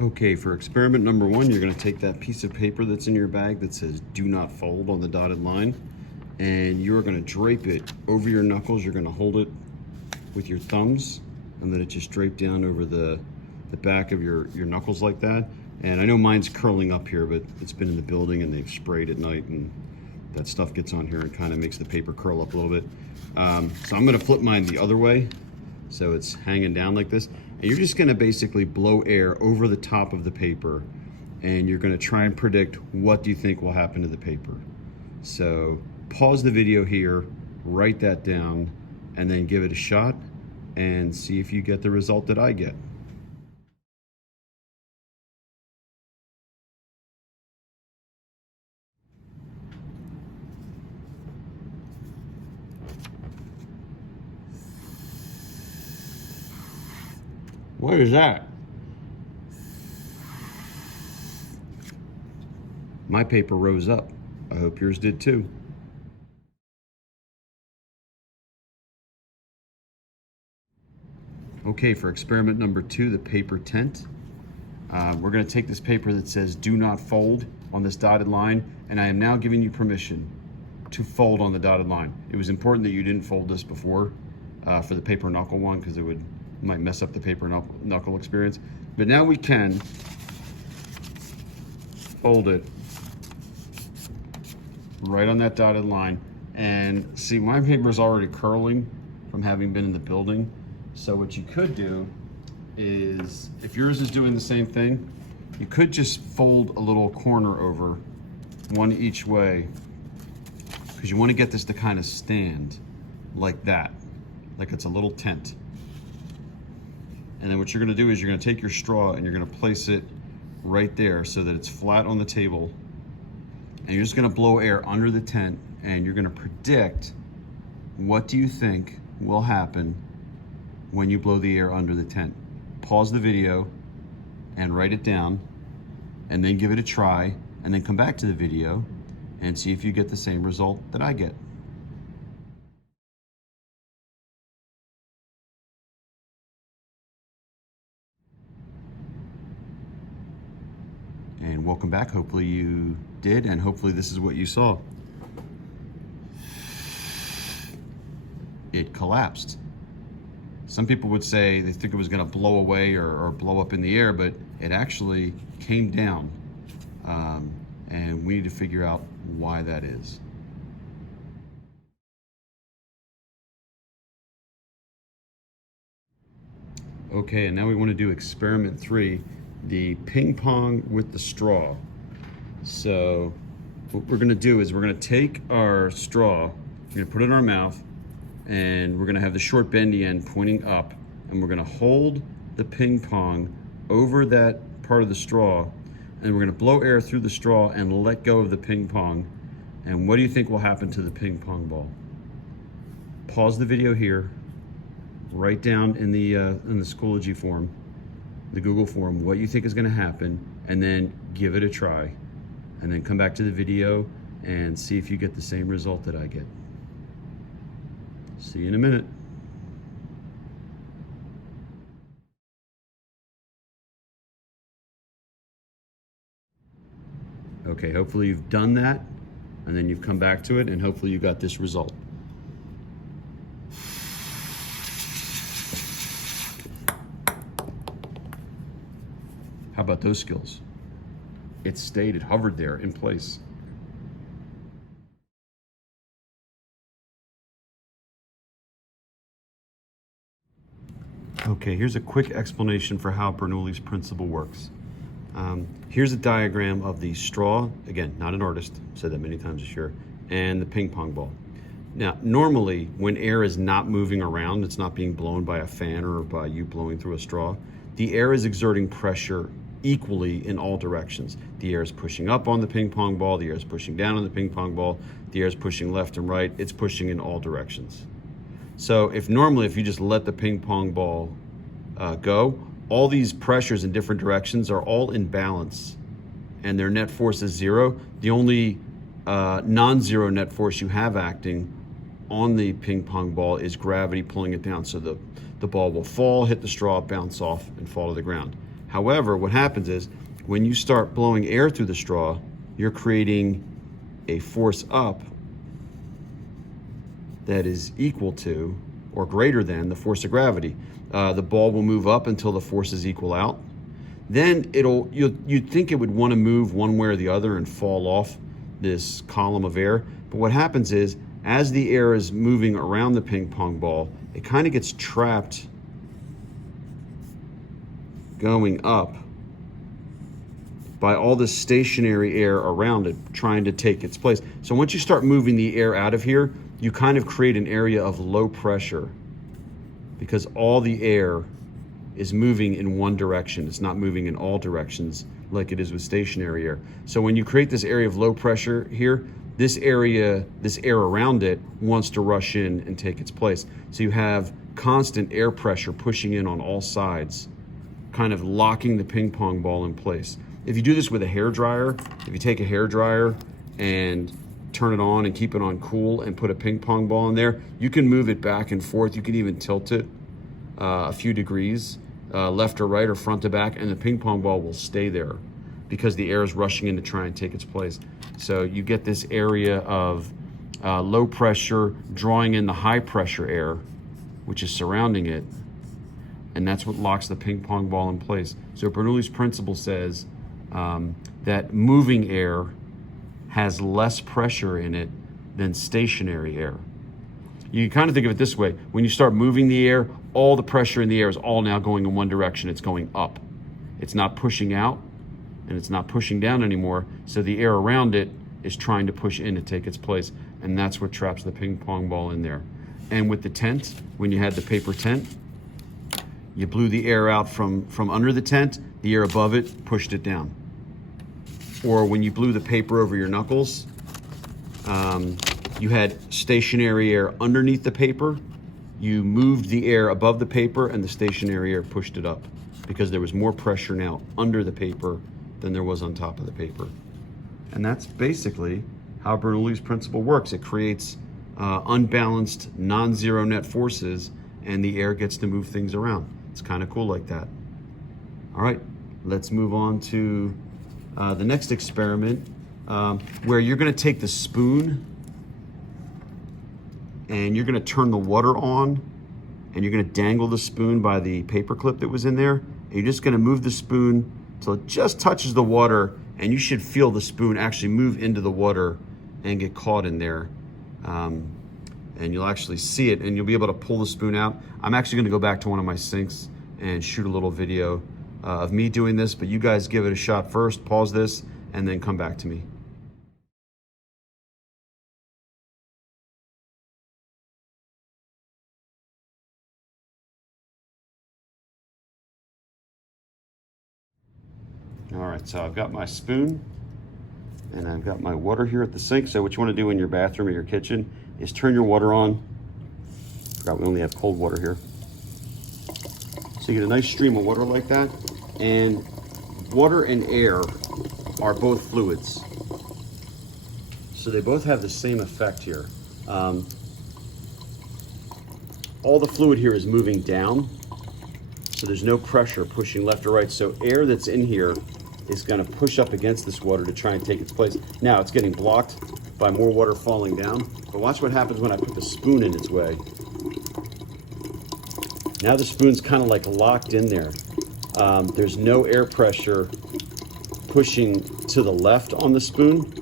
Okay, for experiment number one, you're gonna take that piece of paper that's in your bag that says do not fold on the dotted line, and you're gonna drape it over your knuckles. You're gonna hold it with your thumbs and let it just drape down over the back of your knuckles like that. And I know mine's curling up here, but it's been in the building and they've sprayed at night and that stuff gets on here and kind of makes the paper curl up a little bit. So I'm gonna flip mine the other way so it's hanging down like this. And you're just gonna basically blow air over the top of the paper and you're gonna try and predict what do you think will happen to the paper. So pause the video here, write that down, and then give it a shot and see if you get the result that I get. What is that? My paper rose up. I hope yours did too. Okay, for experiment number two, the paper tent. We're gonna take this paper that says do not fold on this dotted line, and I am now giving you permission to fold on the dotted line. It was important that you didn't fold this before for the paper knuckle one because it might mess up the paper knuckle experience. But now we can fold it right on that dotted line. And see, my paper is already curling from having been in the building. So what you could do is, if yours is doing the same thing, you could just fold a little corner over, one each way, because you want to get this to kind of stand like that, like it's a little tent. And then what you're gonna do is you're gonna take your straw and you're gonna place it right there so that it's flat on the table. And you're just gonna blow air under the tent and you're gonna predict what do you think will happen when you blow the air under the tent. Pause the video and write it down and then give it a try and then come back to the video and see if you get the same result that I get. And welcome back. Hopefully you did, and hopefully this is what you saw. It collapsed. Some people would say they think it was gonna blow away or blow up in the air, but it actually came down. And we need to figure out why that is. Okay, and now we wanna do experiment 3. The ping pong with the straw. So what we're gonna do is we're gonna take our straw, we're gonna put it in our mouth, and we're gonna have the short bendy end pointing up, and we're gonna hold the ping pong over that part of the straw, and we're gonna blow air through the straw and let go of the ping pong. And what do you think will happen to the ping pong ball? Pause the video here, write down in the Schoology form, the Google form, what you think is gonna happen, and then give it a try. And then come back to the video and see if you get the same result that I get. See you in a minute. Okay, hopefully you've done that, and then you've come back to it, and hopefully you got this result. How about those skills? It stayed, it hovered there in place. Okay, here's a quick explanation for how Bernoulli's principle works. Here's a diagram of the straw, again, not an artist, said that many times this year, and the ping pong ball. Now, normally when air is not moving around, it's not being blown by a fan or by you blowing through a straw, the air is exerting pressure equally in all directions. The air is pushing up on the ping pong ball, the air is pushing down on the ping pong ball, the air is pushing left and right, it's pushing in all directions. So if you just let the ping pong ball go, all these pressures in different directions are all in balance and their net force is zero. The only non-zero net force you have acting on the ping pong ball is gravity pulling it down. So the ball will fall, hit the straw, bounce off, and fall to the ground. However, what happens is when you start blowing air through the straw, you're creating a force up that is equal to or greater than the force of gravity. The ball will move up until the forces equal out. Then you'd think it would want to move one way or the other and fall off this column of air. But what happens is, as the air is moving around the ping pong ball, it kind of gets trapped going up by all the stationary air around it trying to take its place. So once you start moving the air out of here, you kind of create an area of low pressure because all the air is moving in one direction. It's not moving in all directions like it is with stationary air. So when you create this area of low pressure here, this air around it wants to rush in and take its place. So you have constant air pressure pushing in on all sides, kind of locking the ping pong ball in place. If you do this with a hair dryer, if you take a hair dryer and turn it on and keep it on cool and put a ping pong ball in there, you can move it back and forth. You can even tilt it a few degrees, left or right or front to back, and the ping pong ball will stay there because the air is rushing in to try and take its place. So you get this area of low pressure drawing in the high pressure air, which is surrounding it, and that's what locks the ping pong ball in place. So Bernoulli's principle says that moving air has less pressure in it than stationary air. You can kind of think of it this way. When you start moving the air, all the pressure in the air is all now going in one direction. It's going up. It's not pushing out and it's not pushing down anymore. So the air around it is trying to push in to take its place. And that's what traps the ping pong ball in there. And with the tent, when you had the paper tent, you blew the air out from under the tent, the air above it pushed it down. Or when you blew the paper over your knuckles, you had stationary air underneath the paper. You moved the air above the paper and the stationary air pushed it up because there was more pressure now under the paper than there was on top of the paper. And that's basically how Bernoulli's principle works. It creates unbalanced, non-zero net forces, and the air gets to move things around. It's kind of cool like that. All right, let's move on to the next experiment where you're going to take the spoon and you're going to turn the water on and you're going to dangle the spoon by the paper clip that was in there. And you're just going to move the spoon till it just touches the water, and you should feel the spoon actually move into the water and get caught in there. And you'll actually see it and you'll be able to pull the spoon out. I'm actually going to go back to one of my sinks and shoot a little video of me doing this, but you guys give it a shot first, pause this, and then come back to me. All right, so I've got my spoon and I've got my water here at the sink. So what you want to do in your bathroom or your kitchen is turn your water on. Forgot we only have cold water here. So you get a nice stream of water like that, and water and air are both fluids. So they both have the same effect here. All the fluid here is moving down, so there's no pressure pushing left or right. So air that's in here is going to push up against this water to try and take its place. Now it's getting blocked by more water falling down, but watch what happens when I put the spoon in its way. Now the spoon's kind of like locked in there. There's no air pressure pushing to the left on the spoon.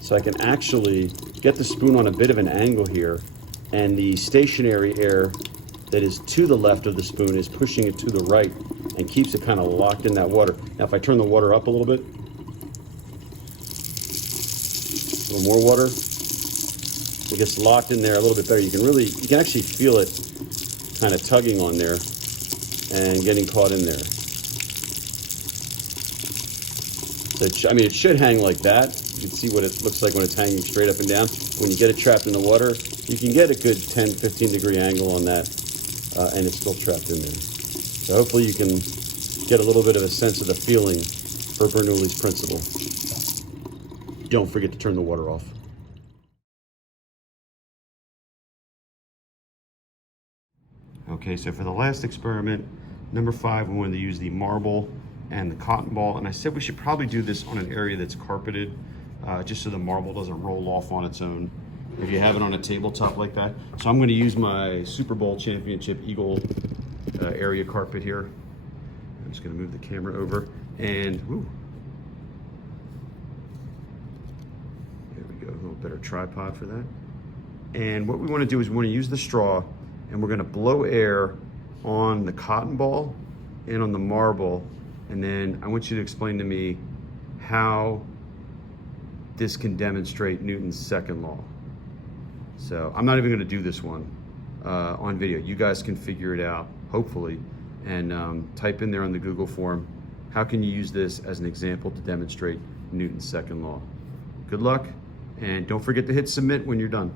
So I can actually get the spoon on a bit of an angle here, and the stationary air that is to the left of the spoon is pushing it to the right and keeps it kind of locked in that water. Now if I turn the water up a little bit, a little more water, it gets locked in there a little bit better. You can actually feel it kind of tugging on there and getting caught in there. So it should hang like that. You can see what it looks like when it's hanging straight up and down. When you get it trapped in the water, you can get a good 10, 15 degree angle on that, and it's still trapped in there. So hopefully you can get a little bit of a sense of the feeling for Bernoulli's principle. Don't forget to turn the water off. Okay, so for the last experiment, Number 5, we wanted to use the marble and the cotton ball, and I said we should probably do this on an area that's carpeted, just so the marble doesn't roll off on its own if you have it on a tabletop like that. So I'm going to use my Super Bowl championship Eagle area carpet here. I'm just going to move the camera over, and whoo, there we go, a little better tripod for that. And what we want to do is we want to use the straw, and we're going to blow air on the cotton ball and on the marble, and then I want you to explain to me how this can demonstrate Newton's second law. So I'm not even going to do this one on video. You guys can figure it out, hopefully, and type in there on the Google form, how can you use this as an example to demonstrate Newton's second law? Good luck, and don't forget to hit submit when you're done.